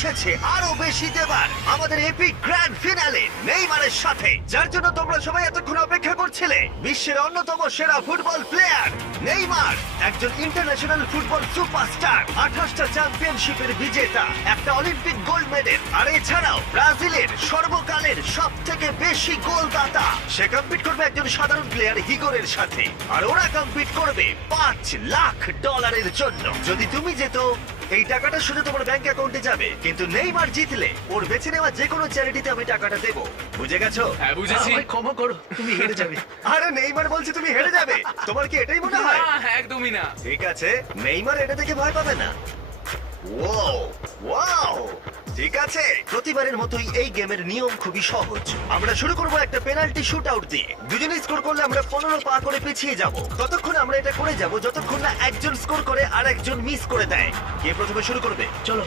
এসেছে আরো বেশি দেবার আমাদের এপিক গ্র্যান্ড ফিনালে নেইমারের সাথে, যার জন্য তোমরা সবাই এতক্ষণ অপেক্ষা করছিলে। বিশ্বের অন্যতম সেরা ফুটবল প্লেয়ার নেইমার, একজন ইন্টারন্যাশনাল ফুটবল সুপারস্টার, 28টা চ্যাম্পিয়নশিপের বিজেতা, একটা অলিম্পিক গোল্ড মেডেল, আর এছাড়াও ব্রাজিলের সর্বকালের সব থেকে বেশি গোলদাতা। সে কম্পিট করবে একজন সাধারণ প্লেয়ার হিগোরের সাথে, আর ওরা কম্পিট করবে $5 লাখ জন্য। যদি তুমি যেত, এই টাকাটা শুধু তোমার ব্যাংক অ্যাকাউন্টে যাবে, কিন্তু নেইমার জিতলে ওর বেছে নেওয়া যে কোনো চ্যারিটিতে আমি টাকাটা দেবো। বুঝে গেছো? হ্যাঁ বুঝেছি। আমায় ক্ষমা করো, তুমি হেরে যাবে। আরে নেইমার বলছে তুমি হেরে যাবে, তোমার কি এটাই মনে হয়? না, একদমই না। ঠিক আছে, নেইমার এটা দেখে ভয় পাবে না। ওয়াও ওয়াও, ঠিক আছে। প্রতিবারের মতোই এই গেমের নিয়ম খুবই সহজ। আমরা শুরু করব একটা পেনাল্টি শুট আউট দিয়ে। দুজনে স্কোর করলে আমরা 15 পা করে পিছিয়ে যাব। ততক্ষণ আমরা এটা করে যাব যতক্ষণ না একজন স্কোর করে আর একজন মিস করে দেয়। কে প্রথমে শুরু করবে? চলো।